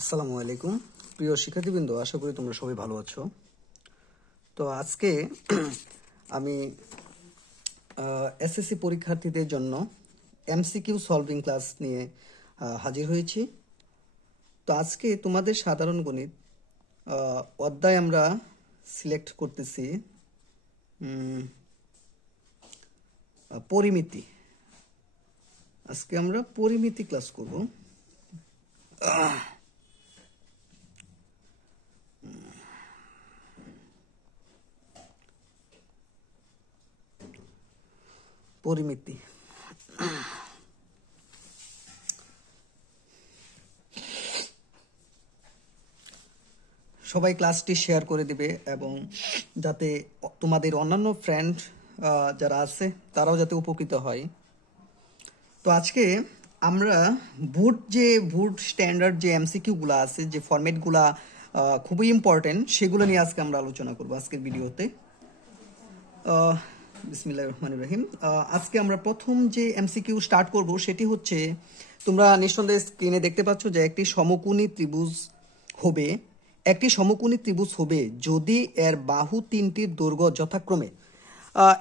আসসালামু আলাইকুম প্রিয় শিক্ষার্থীবৃন্দ, আশা করি তোমরা সবাই ভালো আছো। তো আজকে আমি এসএসসি পরীক্ষার্থীদের জন্য এমসিকিউ সলভিং ক্লাস নিয়ে হাজির হয়েছি। তো আজকে তোমাদের সাধারণ গণিত অধ্যায় আমরা সিলেক্ট করতেছি পরিমিতি। আজকে আমরা পরিমিতি ক্লাস করব। পরিমিতি সবাই ক্লাসটি শেয়ার করে দিবে এবং যাতে তোমাদের অন্যান্য ফ্রেন্ড যারা আছে তারাও যাতে উপকৃত হয়। তো আজকে আমরা বুট স্ট্যান্ডার্ড যে এমসিকিউগুলো আছে, যে ফরম্যাটগুলা খুবই ইম্পর্টেন্ট, সেগুলো নিয়ে আজকে আমরা আলোচনা করব আজকের ভিডিওতে। বিসমিল্লাহির রহমানির রহিম। আজকে আমরা প্রথম যে এমসিকিউ স্টার্ট করব সেটি হচ্ছে, তোমরা নিঃসন্দেহে স্ক্রিনে দেখতে পাচ্ছ যে একটি সমকোণী ত্রিভুজ হবে যদি এর বাহু তিনটির দৈর্ঘ্য যথাক্রমে,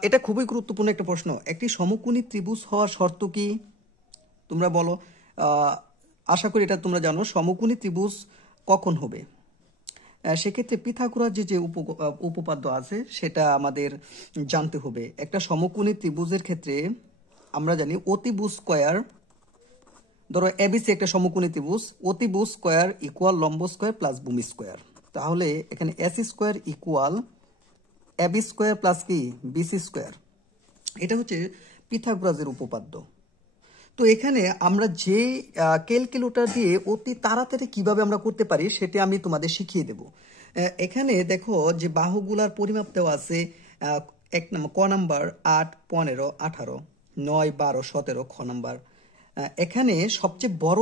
এটা খুবই গুরুত্বপূর্ণ একটা প্রশ্ন। একটি সমকোণী ত্রিভুজ হওয়ার শর্ত কি তোমরা বলো। আশা করি এটা তোমরা জানো। সমকোণী ত্রিভুজ কখন হবে? সেক্ষেত্রে পিথাগোরাস যে উপপাদ্য আছে সেটা আমাদের জানতে হবে। একটা সমকোণী ত্রিভুজের ক্ষেত্রে আমরা জানি অতিভুজ স্কয়ার, ধরো এবিসি একটা সমকোণী ত্রিভুজ, অতিভুজ স্কয়ার ইকুয়াল লম্ব স্কয়ার প্লাস ভূমি স্কয়ার। তাহলে এখানে AC square equal AB square plus কি বিসি স্কয়ার। এটা হচ্ছে পিথাগোরাসের উপপাদ্য। তো এখানে আমরা যে ক্যালকুলেটর দিয়ে অতি তাড়াতাড়ি কিভাবে আমরা করতে পারি সেটা আমি তোমাদের শিখিয়ে দেব। এখানে দেখো যে বাহুগুলার পরিমাপ দেওয়া আছে। এক নম্বর ক নাম্বার 8, 15, 18, 9, 12, 17 খ নাম্বার। এখানে সবচেয়ে বড়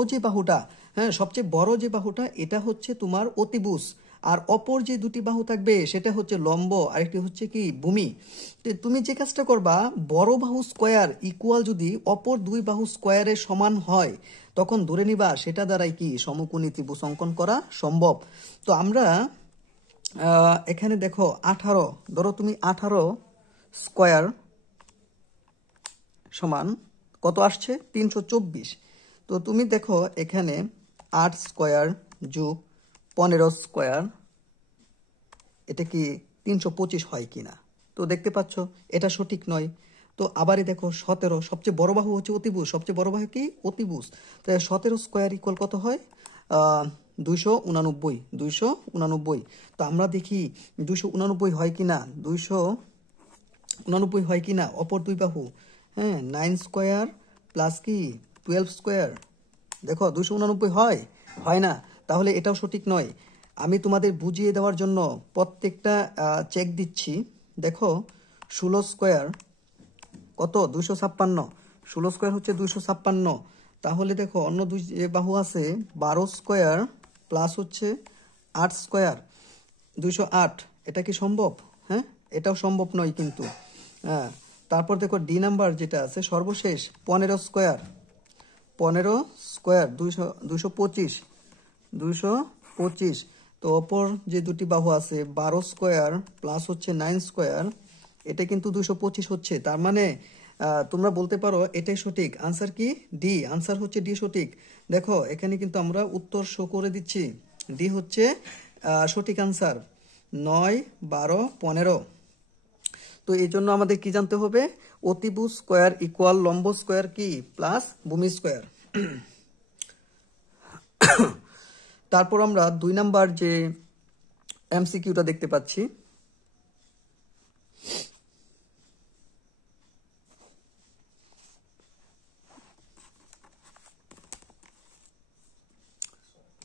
যে বাহুটা এটা হচ্ছে তোমার অতিভুজ, আর অপর যে দুটি বাহু থাকবে সেটা হচ্ছে লম্ব, আরেকটি হচ্ছে কি ভূমি। তুমি যে কাজটা করবা, বড় বাহু স্কয়ার ইকুয়াল যদি অপর দুই বাহু স্কয়ারের সমান হয় তখন ধরে নিবা সেটা দ্বারাই কি সমকোণী ত্রিভুজ অঙ্কন করা সম্ভব। তো আমরা এখানে দেখো 18, ধরো তুমি 18 স্কয়ার সমান কত আসছে 324। তো তুমি দেখো এখানে 8 স্কয়ার যোগ 15 স্কয়ার, এটা কি 325 হয় কিনা। তো দেখতে পাচ্ছ এটা সঠিক নয়। তো আবারই দেখো 17, সবচেয়ে বড় বাহু হচ্ছে অতিভুজ, সবচেয়ে বড় বাহু কি অতিভুজ। তো 17 স্কয়ার ইকুয়াল কত হয় 289। তো আমরা দেখি 289 হয় কিনা, 289 হয় কিনা অপর দুই বাহু। হ্যাঁ, 9 স্কয়ার প্লাস কি 12 স্কয়ার, দেখো 289 হয় না। তাহলে এটাও সঠিক নয়। আমি তোমাদের বুঝিয়ে দেওয়ার জন্য প্রত্যেকটা চেক দিচ্ছি। দেখো 16 স্কয়ার কত 256, 16 স্কয়ার হচ্ছে 256। তাহলে দেখো অন্য দুই যে বাহু আছে 12 স্কয়ার প্লাস হচ্ছে 8 স্কয়ার 208, এটা কি সম্ভব? হ্যাঁ, এটাও সম্ভব নয় কিন্তু। হ্যাঁ, তারপর দেখো ডি নাম্বার যেটা আছে সর্বশেষ 15 স্কয়ার 225। তো অপর যে দুটি বাহু আছে 12 স্কয়ার প্লাস হচ্ছে 9 স্কয়ার, এটা কিন্তু 225 হচ্ছে। তার মানে তোমরা বলতে পারো এটাই সঠিক। আনসার কি ডি, আনসার হচ্ছে ডি সঠিক। দেখো এখানে কিন্তু আমরা উত্তর শো করে দিচ্ছি, ডি হচ্ছে সঠিক আনসার। 9, 12, 15। তো এই জন্য আমাদের কি জানতে হবে, অতিভুজ স্কয়ার ইকুয়াল লম্ব স্কয়ার কি প্লাস ভূমি স্কয়ার। তারপর আমরা 2 নাম্বার যে এমসিকিউটা দেখতে পাচ্ছি,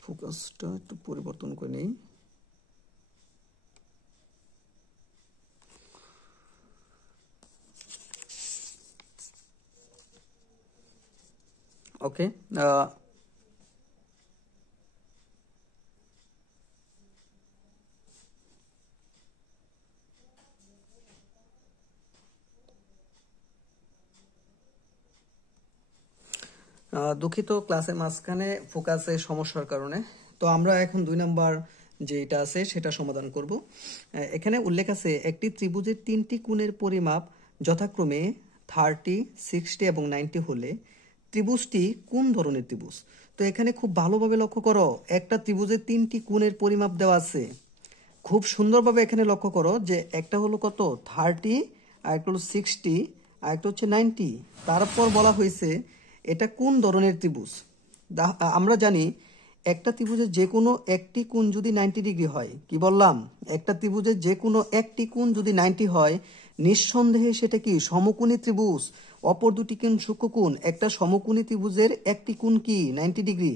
ফোকাসটা একটু পরিবর্তন করে নেই। ওকে, দুঃখিত ক্লাসের মাঝখানে ফোকাসের সমস্যার কারণে। তো আমরা এখন 2 নাম্বার যেটা আছে সেটা সমাধান করব। এখানে উল্লেখ আছে একটি ত্রিভুজের 3টি কোণের পরিমাপ যথাক্রমে 30, 60 এবং 90 হলে ত্রিভুজটি কোন ধরনের ত্রিভুজ? তো এখানে খুব ভালোভাবে লক্ষ্য করো, একটা ত্রিভুজের 3টি কোণের পরিমাপ দেওয়া আছে। খুব সুন্দরভাবে এখানে লক্ষ্য করো যে একটা হলো কত 30, আর একটা হলো 60, আর একটা হচ্ছে 90। তারপর বলা হয়েছে এটা কোন ধরনের ত্রিভুজ। আমরা জানি একটা ত্রিভুজের যে কোনো একটি কোণ যদি 90 ডিগ্রি হয়, কি বললাম, একটা ত্রিভুজের যে কোনো একটি কোণ যদি 90 হয় নিঃসন্দেহে সেটা কি সমকোণী ত্রিভুজ। অপর দুটি কোণ সূক্ষ্মকোণ, একটা সমকোণী ত্রিভুজের একটি কোণ কি 90 ডিগ্রি।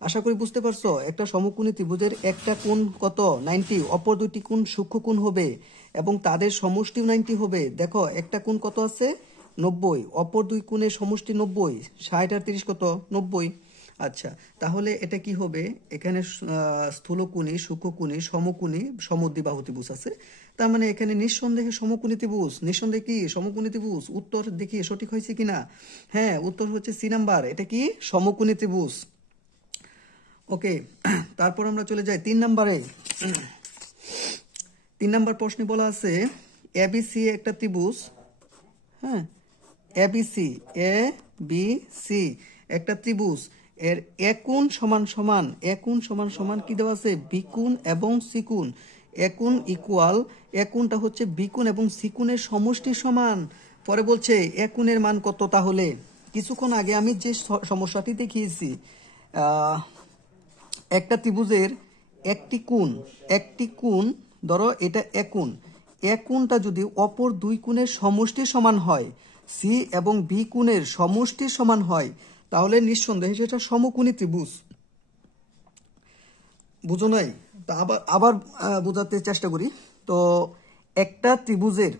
আশা করি বুঝতে পারছো, একটা সমকোণী ত্রিভুজের একটা কোণ কত 90, অপর দুটি কোণ সূক্ষ্মকোণ হবে এবং তাদের সমষ্টিও 90 হবে। দেখো একটা কোণ কত আছে 90, অপর দুই কোণের সমষ্টি 90, 60 আর 30 কত 90। আচ্ছা, তাহলে এটা কি হবে, এখানে স্থূলকোণী, সূক্ষ্মকোণী, সমকোণী, সমদ্বিবাহু ত্রিভুজ আছে। তার মানে এখানে নিঃসন্দেহে সমকোণী ত্রিভুজ, নিঃসন্দেহে কি সমকোণী ত্রিভুজ। উত্তর দেখি সঠিক হয়েছে কিনা। হ্যাঁ, উত্তর হচ্ছে সি নাম্বার, এটা কি সমকোণী ত্রিভুজ। ওকে, তারপর আমরা চলে যাই 3 নম্বরে। 3 নম্বর প্রশ্নে বলা আছে এবিসি একটা ত্রিভুজ। হ্যাঁ, এবিসি একটা ত্রিভুজ, এর একোণ সমান সমান, একোণ সমান সমান কি দেওয়া আছে বিকোণ এবং সিকোণ। একোণ ইকুয়াল, একোণটা হচ্ছে বিকোণ এবং সিকোণের সমষ্টি সমান। পরে বলছে একোণের মান কত। তাহলে কিছুক্ষণ আগে আমি যে সমস্যাটি দেখিয়েছি, একটা ত্রিভুজের একটি কোণ ধরো এটা একোণ, একোণটা যদি অপর দুই কোণের সমষ্টির সমান হয়, সি এবং বি কোণের সমষ্টির সমান হয়, তাহলে নিঃসন্দেহে সেটা সমকোণী ত্রিভুজ। বুঝো নাই? তো আবার বোঝাতে চেষ্টা করি। তো একটা ত্রিভুজের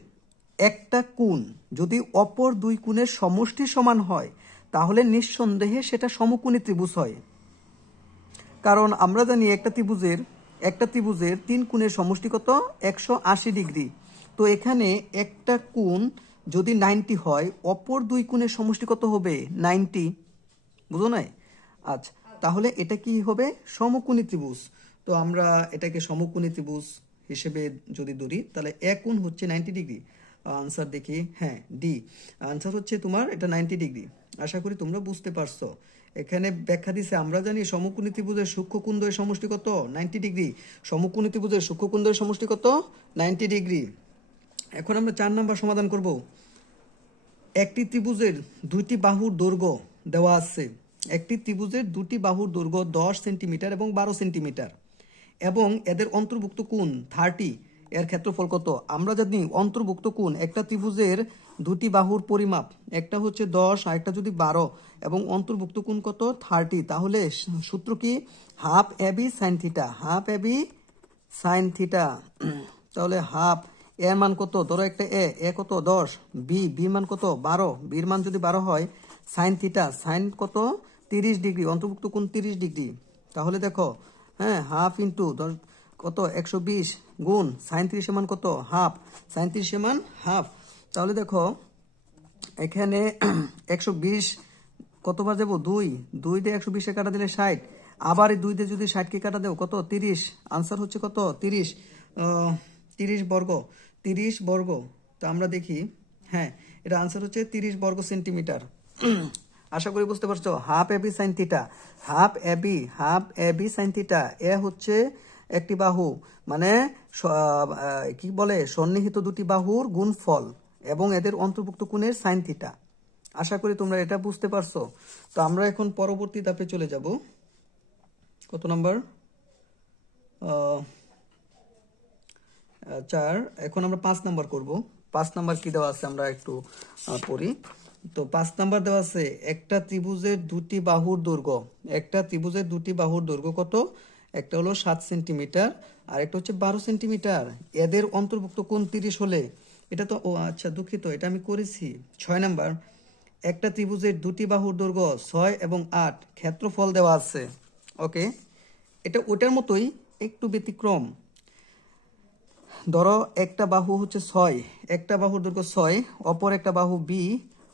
একটা কোণ যদি অপর দুই কোণের সমষ্টির সমান হয়, তাহলে নিঃসন্দেহে সেটা সমকোণী ত্রিভুজ হয়। কারণ আমরা জানি একটা ত্রিভুজের 3 কোণের সমষ্টি কত 180 ডিগ্রি। তো এখানে একটা কোণ যদি 90 হয়, অপর দুই কোণের সমষ্টি কত হবে 90। বুঝো নাই? আচ্ছা, তাহলে এটা কি হবে সমকোণী ত্রিভুজ। তো আমরা এটাকে সমকোণী ত্রিভুজ হিসেবে যদি ধরি, তাহলে এক কোণ হচ্ছে 90 ডিগ্রি। আনসার দেখি, হ্যাঁ ডি আনসার হচ্ছে তোমার এটা 90 ডিগ্রি। আশা করি তোমরা বুঝতে পারছো। এখানে ব্যাখ্যা দিছে, আমরা জানি সমকোণী ত্রিভুজের সূক্ষ্মকোণদ্বয়ের সমষ্টি কত 90 ডিগ্রি। সমকোণী ত্রিভুজের সূক্ষ্মকোণদ্বয়ের সমষ্টি কত 90 ডিগ্রি। এখন আমরা 4 নাম্বার সমাধান করব। একটি ত্রিভুজের দুইটি বাহুর দৈর্ঘ্য দেওয়া আছে। একটি ত্রিভুজের দুটি বাহুর দৈর্ঘ্য 10 সেন্টিমিটার এবং 12 সেন্টিমিটার এবং এদের অন্তর্ভুক্ত কোণ 30, এর ক্ষেত্রফল কত। আমরা জানি অন্তর্ভুক্ত কোণ, একটা ত্রিভুজের দুটি বাহুর পরিমাপ, একটা হচ্ছে 10 আর একটা যদি 12 এবং অন্তর্ভুক্ত কোণ কত 30, তাহলে সূত্র কি half AB sine theta, half AB sine theta. তাহলে হাফ এর মান কত, ধরো একটা এ কত 10, বি মান কত 12, বির মান যদি 12 হয়, সাইন থিটা, সাইন কত 30 ডিগ্রি, অন্তর্ভুক্ত কোণ 30 ডিগ্রি। তাহলে দেখো, হ্যাঁ হাফ ইন্টু কত 120 গুণ সাইন 30 মান কত হাফ, সাইন 30 মান হাফ। তাহলে দেখো এখানে 120 কতবার যাবো 2 দিয়ে 120 কাটা দিলে 60, আবার এই 2 দিয়ে যদি 60 কে কাটা দেবো কত 30। আনসার হচ্ছে কত 30 বর্গ, 30 বর্গ। তো আমরা দেখি, হ্যাঁ এটা আনসার হচ্ছে 30 বর্গ সেন্টিমিটার। আশা করি বুঝতে পারছো। Half AB sine theta, half AB sine theta, এ হচ্ছে একটি বাহু, মানে কি বলে সন্নিহিত দুটি বাহুর গুণফল এবং এদের অন্তর্ভুক্ত কোণের সাইন থিটা। আশা করি তোমরা এটা বুঝতে পারছো। তো আমরা এখন পরবর্তী ধাপে চলে যাব। কত নাম্বার 4। এখন আমরা 5 নাম্বার করব। 5 নাম্বার কি দেওয়া আছে আমরা একটু পড়ি। তো 5 নাম্বার দেওয়া আছে একটা ত্রিভুজের দুটি বাহুর দৈর্ঘ্য, একটা ত্রিভুজের দুটি বাহুর দৈর্ঘ্য কত, একটা হলো 7 সেন্টিমিটার আর একটা হচ্ছে 12 সেন্টিমিটার, এদের অন্তর্ভুক্ত কোণ 30 হলে, এটা তো আচ্ছা দুঃখিত, এটা আমি করেছি। 6 নাম্বার একটা ত্রিভুজের দুটি বাহুর দৈর্ঘ্য 6 এবং 8, ক্ষেত্রফল দেওয়া আছে। ওকে, এটা ওটার মতোই একটু ব্যতিক্রম। ধরো একটা বাহু হচ্ছে 6, একটা বাহুর দৈর্ঘ্য 6, অপর একটা বাহু বি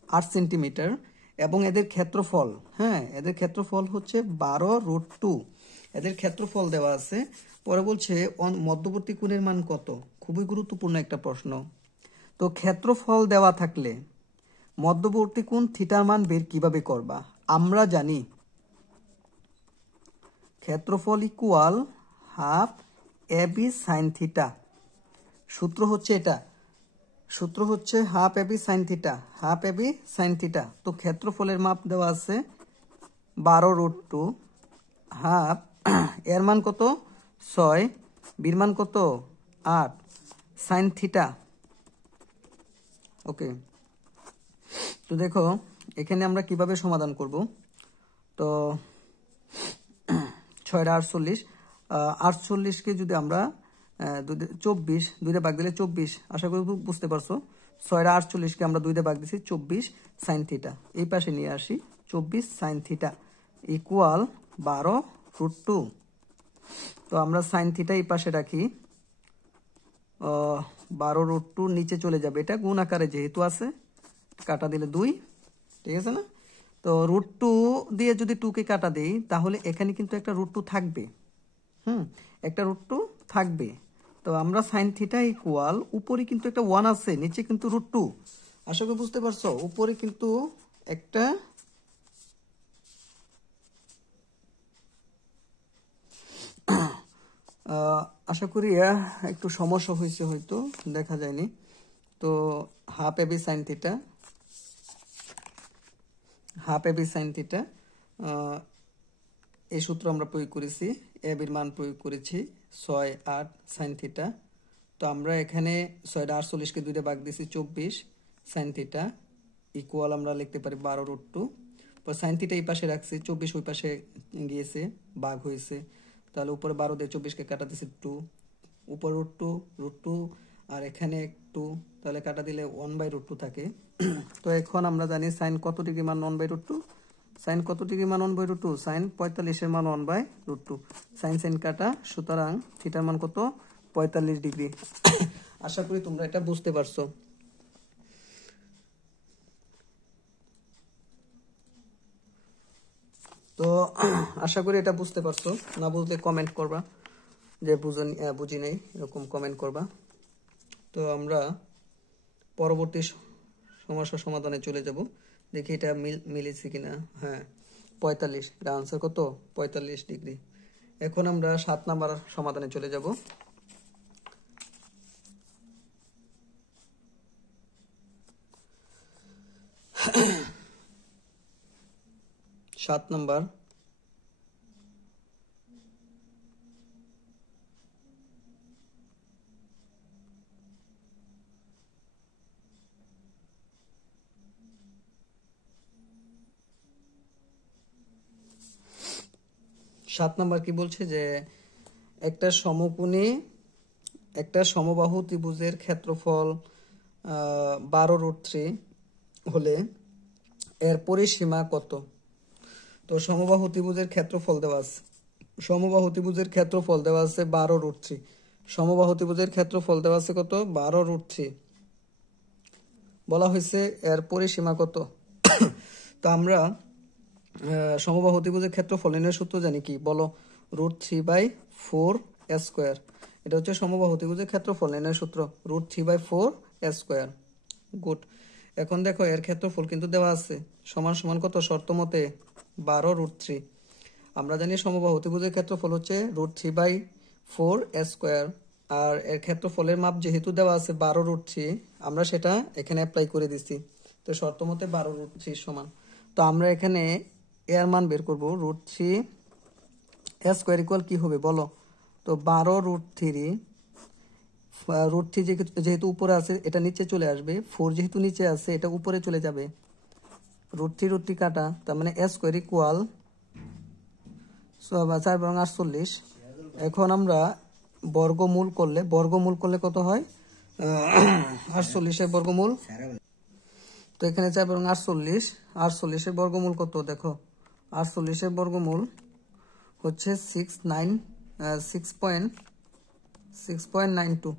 8 সেন্টিমিটার এবং এদের ক্ষেত্রফল, হ্যাঁ এদের ক্ষেত্রফল হচ্ছে 12√2 এদের ক্ষেত্রফল দেওয়া আছে। পরে বলছে মধ্যবর্তী কোণের মান কত, খুবই গুরুত্বপূর্ণ একটা প্রশ্ন। তো ক্ষেত্রফল দেওয়া থাকলে মধ্যবর্তী কোণ থিটার মান বের কিভাবে করবা? আমরা জানি ক্ষেত্রফল equal half A B sine theta. সূত্র হচ্ছে এটা, সূত্র হচ্ছে half A B sign theta, half A B sine theta. তো ক্ষেত্রফলের মাপ দেওয়া আছে 12√2, হাফ এর মান কত 6, বির মান কত 8, সাইন থিটা। ওকে, তো দেখো এখানে আমরা কিভাবে সমাধান করব। তো 6 48কে যদি আমরা 24 2 ভাগ দিলে 24, আশা করি বুঝতে পারছো। 6 48কে আমরা 2 ভাগ দিছি 24 সাইন থিটা, এই পাশে নিয়ে আসি 24 সাইন থিটা ইকুয়াল 12√2। তো আমরা সাইন থিটা এই পাশে রাখি, 12√2 নিচে চলে যাবে, এটা গুণ আকারে যেহেতু আছে কাটা দিলে 2, ঠিক আছে না? তো √2 দিয়ে যদি 2কে কাটা দেই তাহলে এখানে কিন্তু একটা √2 থাকবে, একটা √2 থাকবে। তো আমরা সাইন থিটা ইকুয়াল, উপরে কিন্তু একটা 1 আছে, নিচে কিন্তু √2, আশা করি বুঝতে পারছো। উপরে কিন্তু একটা আশা করি একটু সমস্যা হয়েছে, হয়তো দেখা যায়নি। তো half A B sign theta, half A B sine theta, এই সূত্র আমরা প্রয়োগ করেছি, এ বির মান প্রয়োগ করেছি 6 8 সাইন থিটা। তো আমরা এখানে 6 48কে 2 ভাগ দিয়েছি 24 সাইন থিটা ইকুয়াল আমরা লিখতে পারি 12√2। পর সাইন থিটা এই পাশে রাখছি, 24 ওই পাশে গিয়েছে, ভাগ হয়েছে, তাহলে উপরে 12 দিয়ে 24কে কাটা দিয়েছি 2, উপর √2 আর এখানে 2, তাহলে কাটা দিলে 1/√2 থাকে। তো এখন আমরা জানি সাইন কত ডিগ্রি মান 1/√2, সাইন কত ডিগ্রি মান 1/√2, সাইন 45 এর মান 1/√2, সাইন সাইন কাটা, সুতরাং থিটার মান কত 45 ডিগ্রি। আশা করি তোমরা এটা বুঝতে পারছো। তো আশা করি এটা বুঝতে পারছো, না বুঝলে কমেন্ট করবা, যে বুঝি নেই এরকম কমেন্ট করবা। তো আমরা পরবর্তী সমস্যা সমাধানে চলে যাব, দেখি এটা মিলেছে কিনা। হ্যাঁ 45, এর আনসার কত 45 ডিগ্রি। এখন আমরা 7 নাম্বার সমাধানে চলে যাব। 7 নাম্বার, কি বলছে যে একটা সমকোণী, একটা সমবাহু ত্রিভুজের ক্ষেত্রফল 12√3 হলে এর পরিসীমা কত? তো সমবাহু ত্রিভুজের ক্ষেত্রফল দেওয়া আছে, সমবাহু ত্রিভুজের ক্ষেত্রফল দেওয়া আছে 12√3, সমবাহু ত্রিভুজের ক্ষেত্রফল দেওয়া আছে কত 12√3, বলা হয়েছে এর পরিসীমা কত। তো আমরা সমবাহু ত্রিভুজের ক্ষেত্রফল নির্ণয়ের সূত্র জানি কি, বলো √3/4 এটা হচ্ছে সমবাহু ত্রিভুজের ক্ষেত্রফল নির্ণয়ের সূত্র, √3/4 গুড। এখন দেখো এর ক্ষেত্রফল কিন্তু দেওয়া আছে সমান সমান কত, শর্ত মতে 12√3। আমরা জানি সমবাহু ত্রিভুজের ক্ষেত্রফল হচ্ছে √3/4 আর এর ক্ষেত্রফলের মাপ যেহেতু দেওয়া আছে 12√3, আমরা সেটা এখানে অ্যাপ্লাই করে দিচ্ছি। তো শর্ত মতে 12√3 সমান, তো আমরা এখানে এর মান বের করবো, √3² ইকুয়াল কি হবে বলো। তো 12√3, √3 যেহেতু উপরে আছে এটা নিচে চলে আসবে, 4 যেহেতু নিচে আছে এটা উপরে চলে যাবে, √3 কাটা, তার মানে স্কোয়ার ইকুয়াল 4×48। এখন আমরা বর্গমূল করলে কত হয়, 48 বর্গমূল। তো এখানে 4×48, 48 বর্গমূল কত দেখো, 48 বর্গমূল হচ্ছে 6.92।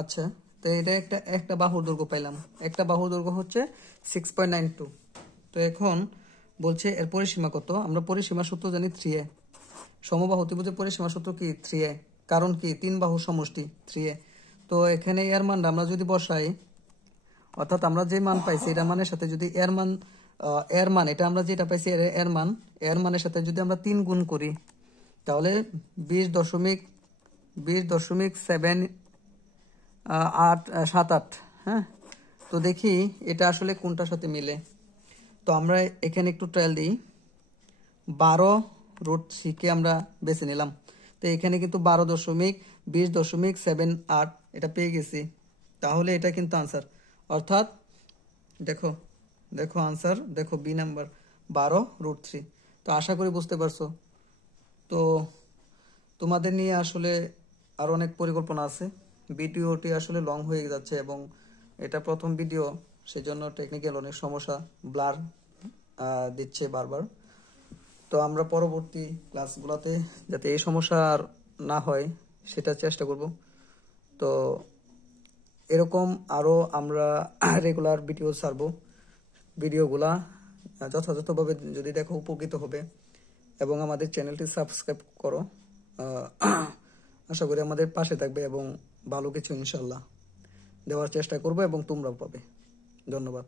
আচ্ছা, তো এটা একটা বাহুর দৈর্ঘ্য পাইলাম, একটা বাহুর দৈর্ঘ্য হচ্ছে 6.92। তো এখন বলছে এর পরিসীমা কত, আমরা পরিসীমা সূত্র জানি 3a, সমবাহু ত্রিভুজের পরিসীমা সূত্র কি 3a, কারণ কি 3 বাহুর সমষ্টি 3a। তো এখানে এর মানটা আমরা যদি বসাই, অর্থাৎ আমরা যে মান পাইছি এটার মানের সাথে যদি এর মান এটা আমরা যেটা পাইছি এর মানের সাথে যদি আমরা 3 গুণ করি, তাহলে 20.78, হ্যাঁ। তো দেখি এটা আসলে কোনটার সাথে মিলে। তো আমরা এখানে একটু ট্রায়াল দিই। 12√3 আমরা বেছে নিলাম। তো এখানে কিন্তু 12.20.78 এটা পেয়ে গেছি। তাহলে এটা কিন্তু আনসার, অর্থাৎ দেখো আনসার, দেখো বি নাম্বার 12√3। তো আশা করি বুঝতে পারছো। তো তোমাদের নিয়ে আসলে আরো অনেক পরিকল্পনা আছে। ভিডিওটি আসলে লং হয়ে যাচ্ছে এবং এটা প্রথম ভিডিও, সেজন্য টেকনিক্যাল অনেক সমস্যা, ব্লার দিচ্ছে বারবার। তো আমরা পরবর্তী ক্লাসগুলোতে যাতে এই সমস্যা আর না হয় সেটা চেষ্টা করব। তো এরকম আরো আমরা রেগুলার ভিডিও ছাড়বো। ভিডিওগুলা যথাযথভাবে যদি দেখো উপকৃত হবে এবং আমাদের চ্যানেলটি সাবস্ক্রাইব করো। আশা করি আমাদের পাশে থাকবে এবং ভালো কিছু ইনশাল্লাহ দেওয়ার চেষ্টা করবো এবং তোমরাও পাবে। ধন্যবাদ।